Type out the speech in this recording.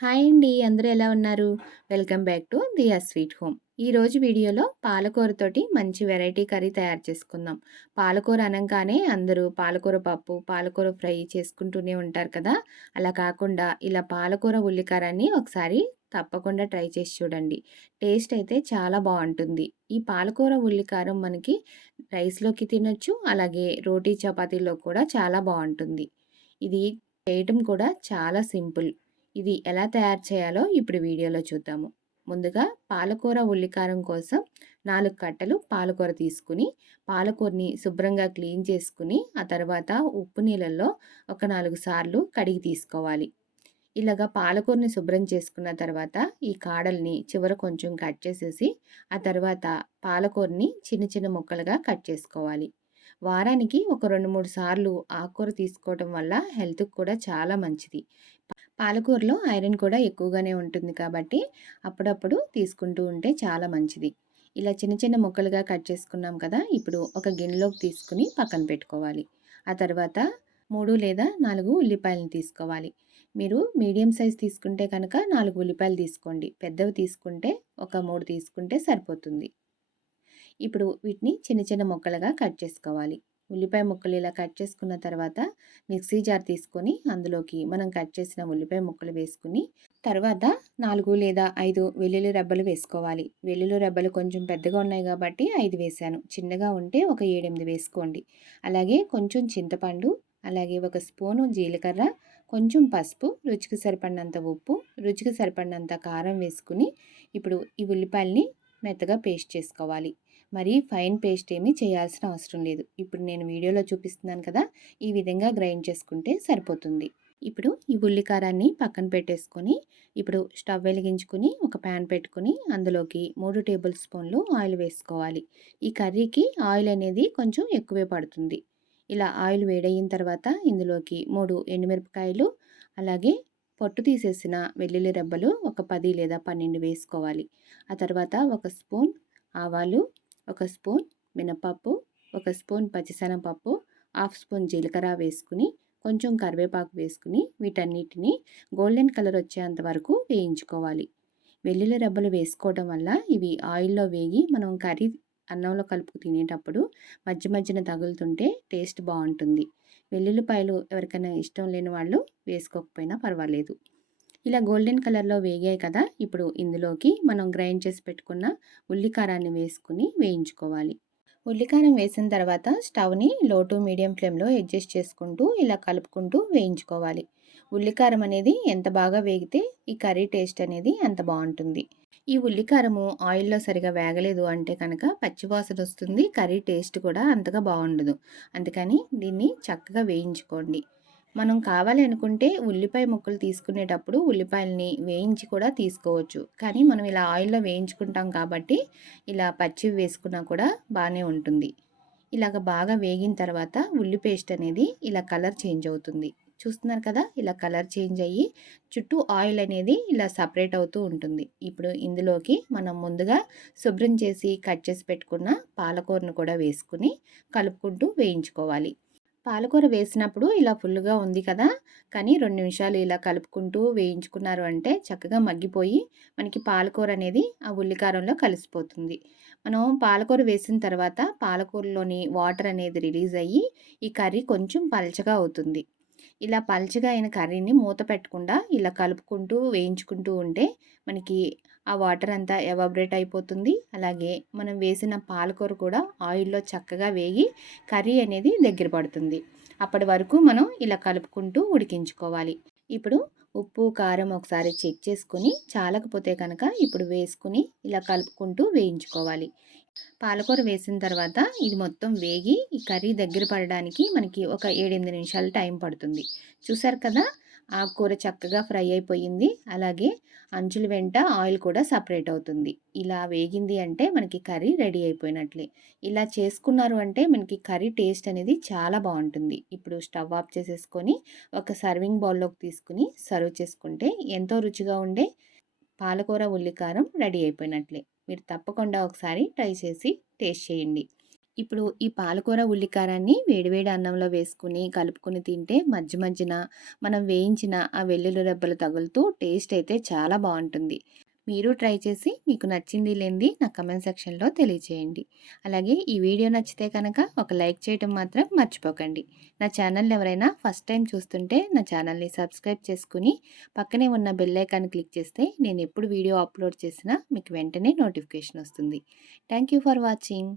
Hi అండి. అందరూ ఎలా ఉన్నారు? Welcome back to Diya sweet home. ఈరోజు వీడియోలో పాలకూరతోటి మంచి వెరైటీ కర్రీ తయారు చేసుకుందాం. పాలకూర అనంగానే అందరూ పాలకూర పప్పు, పాలకూర ఫ్రై చేసుకుంటూనే ఉంటారు కదా! అలా కాకుండా ఇలా పాలకూర ఉల్లికారాన్ని ఒకసారి తప్పకుండా ట్రై చేసి చూడండి. టేస్ట్ అయితే చాలా బావుంటుంది. ఈ పాలకూర ఉల్లికారం మనకి రైస్‌లోకి తినొచ్చు. అలాగే రోటీ, చపాతీలో కూడా చాలా బావుంటుంది. ఇది చేయటం కూడా చాలా సింపుల్. ఇది ఎలా తయారు చేయాలో ఇప్పుడు వీడియోలో చూద్దాము. ముందుగా పాలకూర ఉల్లికారం కోసం 4 కట్టలు పాలకూర తీసుకుని, పాలకూరని శుభ్రంగా క్లీన్ చేసుకుని, ఆ తర్వాత ఉప్పు నీళ్ళల్లో ఒక 4 సార్లు కడిగి తీసుకోవాలి. ఇలాగా పాలకూరని శుభ్రం చేసుకున్న తర్వాత ఈ కాడల్ని చివర కొంచెం కట్ చేసేసి, ఆ తర్వాత పాలకూరని చిన్న చిన్న ముక్కలుగా కట్ చేసుకోవాలి. వారానికి ఒక 2, 3 సార్లు ఆకుకూర తీసుకోవటం వల్ల హెల్త్‌కి కూడా చాలా మంచిది. పాలకూరలో ఐరన్ కూడా ఎక్కువగానే ఉంటుంది కాబట్టి అప్పుడప్పుడు తీసుకుంటూ ఉంటే చాలా మంచిది. ఇలా చిన్న చిన్న ముక్కలుగా కట్ చేసుకున్నాం కదా! ఇప్పుడు ఒక గిన్నెలోకి తీసుకొని పక్కన పెట్టుకోవాలి. ఆ తర్వాత 3 లేదా 4 ఉల్లిపాయలను తీసుకోవాలి. మీరు మీడియం సైజ్ తీసుకుంటే కనుక 4 ఉల్లిపాయలు తీసుకోండి. పెద్దవి తీసుకుంటే ఒక 3 తీసుకుంటే సరిపోతుంది. ఇప్పుడు వీటిని చిన్న చిన్న ముక్కలుగా కట్ చేసుకోవాలి. ఉల్లిపాయ ముక్కలు ఇలా కట్ చేసుకున్న తర్వాత మిక్సీ జార్ తీసుకొని అందులోకి మనం కట్ చేసిన ఉల్లిపాయ ముక్కలు వేసుకుని తర్వాత 4 లేదా 5 వెల్లుల్లి రెబ్బలు వేసుకోవాలి. వెల్లుల్లి రెబ్బలు కొంచెం పెద్దగా ఉన్నాయి కాబట్టి 5 వేశాను. చిన్నగా ఉంటే ఒక 7, 8 వేసుకోండి. అలాగే కొంచెం చింతపండు, అలాగే ఒక స్పూను జీలకర్ర, కొంచెం పసుపు, రుచికి సరిపడినంత ఉప్పు, రుచికి సరిపడినంత కారం వేసుకుని ఇప్పుడు ఈ ఉల్లిపాయల్ని మెత్తగా పేస్ట్ చేసుకోవాలి. మరీ ఫైన్ పేస్ట్ ఏమీ చేయాల్సిన అవసరం లేదు. ఇప్పుడు నేను వీడియోలో చూపిస్తున్నాను కదా! ఈ విధంగా గ్రైండ్ చేసుకుంటే సరిపోతుంది. ఇప్పుడు ఈ ఉల్లికారాన్ని పక్కన పెట్టేసుకొని, ఇప్పుడు స్టవ్ వెలిగించుకొని ఒక ప్యాన్ పెట్టుకొని అందులోకి 3 టేబుల్ స్పూన్లు ఆయిల్ వేసుకోవాలి. ఈ కర్రీకి ఆయిల్ అనేది కొంచెం ఎక్కువే పడుతుంది. ఇలా ఆయిల్ వేడయిన తర్వాత ఇందులోకి 3 ఎండుమిరపకాయలు, అలాగే పొట్టు తీసేసిన వెల్లుల్లి రెబ్బలు ఒక 10 లేదా 12 వేసుకోవాలి. ఆ తర్వాత ఒక స్పూన్ ఆవాలు, ఒక స్పూన్ మినపప్పు, ఒక స్పూన్ పచ్చిశనగపప్పు, హాఫ్ స్పూన్ జీలకర్ర వేసుకుని, కొంచెం కరివేపాకు వేసుకుని వీటన్నిటిని గోల్డెన్ కలర్ వచ్చేంత వరకు వేయించుకోవాలి. వెల్లుల్లి రెబ్బలు వేసుకోవడం వల్ల ఇవి ఆయిల్లో వేగి మనం కర్రీ అన్నంలో కలుపుకు తినేటప్పుడు మధ్య మధ్యన తగులుతుంటే టేస్ట్ బాగుంటుంది. వెల్లుల్లిపాయలు ఎవరికైనా ఇష్టం లేని వాళ్ళు వేసుకోకపోయినా పర్వాలేదు. ఇలా గోల్డెన్ కలర్‌లో వేగాయి కదా! ఇప్పుడు ఇందులోకి మనం గ్రైండ్ చేసి పెట్టుకున్న ఉల్లికారాన్ని వేసుకొని వేయించుకోవాలి. ఉల్లికారం వేసిన తర్వాత స్టవ్‌ని లో టు మీడియం ఫ్లేమ్‌లో అడ్జస్ట్ చేసుకుంటూ ఇలా కలుపుకుంటూ వేయించుకోవాలి. ఉల్లికారం అనేది ఎంత బాగా వేగితే ఈ కర్రీ టేస్ట్ అనేది అంత బావుంటుంది. ఈ ఉల్లికారము ఆయిల్‌లో సరిగా వేగలేదు అంటే కనుక పచ్చివాసన వస్తుంది. కర్రీ టేస్ట్ కూడా అంతగా బావుండదు. అందుకని దీన్ని చక్కగా వేయించుకోండి. మనం కావాలి అనుకుంటే ఉల్లిపాయ ముక్కలు తీసుకునేటప్పుడు ఉల్లిపాయలని వేయించి కూడా తీసుకోవచ్చు. కానీ మనం ఇలా ఆయిల్‌లో వేయించుకుంటాం కాబట్టి ఇలా పచ్చివి వేసుకున్నా కూడా బానే ఉంటుంది. ఇలాగ బాగా వేగిన తర్వాత ఉల్లి పేస్ట్ అనేది ఇలా కలర్ చేంజ్ అవుతుంది. చూస్తున్నారు కదా! ఇలా కలర్ చేంజ్ అయ్యి చుట్టూ ఆయిల్ అనేది ఇలా సపరేట్ అవుతూ ఉంటుంది. ఇప్పుడు ఇందులోకి మనం ముందుగా శుభ్రం చేసి కట్ చేసి పెట్టుకున్న పాలకూరను కూడా వేసుకొని కలుపుకుంటూ వేయించుకోవాలి. పాలకూర వేసినప్పుడు ఇలా ఫుల్లుగా ఉంది కదా! కానీ 2 నిమిషాలు ఇలా కలుపుకుంటూ వేయించుకున్నారు అంటే చక్కగా మగ్గిపోయి మనకి పాలకూర అనేది ఆ ఉల్లికారంలో కలిసిపోతుంది. మనం పాలకూర వేసిన తర్వాత పాలకూరలోని వాటర్ అనేది రిలీజ్ అయ్యి ఈ కర్రీ కొంచెం పల్చగా అవుతుంది. ఇలా పల్చగా అయిన కర్రీని మూత పెట్టకుండా ఇలా కలుపుకుంటూ వేయించుకుంటూ ఉంటే మనకి ఆ వాటర్ అంతా ఎవాపరేట్ అయిపోతుంది. అలాగే మనం వేసిన పాలకూర కూడా ఆయిల్‌లో చక్కగా వేగి కర్రీ అనేది దగ్గర పడుతుంది. అప్పటి వరకు మనం ఇలా కలుపుకుంటూ ఉడికించుకోవాలి. ఇప్పుడు ఉప్పు, కారం ఒకసారి చెక్ చేసుకొని చాలకపోతే కనుక ఇప్పుడు వేసుకొని ఇలా కలుపుకుంటూ వేయించుకోవాలి. పాలకూర వేసిన తర్వాత ఇది మొత్తం వేగి ఈ కర్రీ దగ్గర పడడానికి మనకి ఒక 7, 8 నిమిషాలు టైం పడుతుంది. చూసారు కదా! ఆకుకూర చక్కగా ఫ్రై అయిపోయింది. అలాగే అంచుల వెంట ఆయిల్ కూడా సపరేట్ అవుతుంది. ఇలా వేగింది అంటే మనకి కర్రీ రెడీ అయిపోయినట్లే. ఇలా చేసుకున్నారు అంటే మనకి కర్రీ టేస్ట్ అనేది చాలా బావుంటుంది. ఇప్పుడు స్టవ్ ఆఫ్ చేసేసుకొని ఒక సర్వింగ్ బౌల్‌లోకి తీసుకొని సర్వ్ చేసుకుంటే ఎంతో రుచిగా ఉండే పాలకూర ఉల్లికారం రెడీ అయిపోయినట్లే. మీరు తప్పకుండా ఒకసారి ట్రై చేసి టేస్ట్ చేయండి. ఇప్పుడు ఈ పాలకూర ఉల్లికారాన్ని వేడివేడి అన్నంలో వేసుకొని కలుపుకొని తింటే మధ్య మధ్యన మనం వేయించిన ఆ వెల్లుల్లి రెబ్బలు తగులుతూ టేస్ట్ అయితే చాలా బాగుంటుంది. మీరు ట్రై చేసి మీకు నచ్చింది లేనిది నా కమెంట్ సెక్షన్లో తెలియచేయండి. అలాగే ఈ వీడియో నచ్చితే కనుక ఒక లైక్ చేయటం మాత్రం మర్చిపోకండి. నా ఛానల్ ఎవరైనా ఫస్ట్ టైం చూస్తుంటే నా ఛానల్ని సబ్స్క్రైబ్ చేసుకుని పక్కనే ఉన్న బెల్ ఐకాన్ క్లిక్ చేస్తే నేను ఎప్పుడు వీడియో అప్లోడ్ చేసినా మీకు వెంటనే నోటిఫికేషన్ వస్తుంది. Thank you for watching.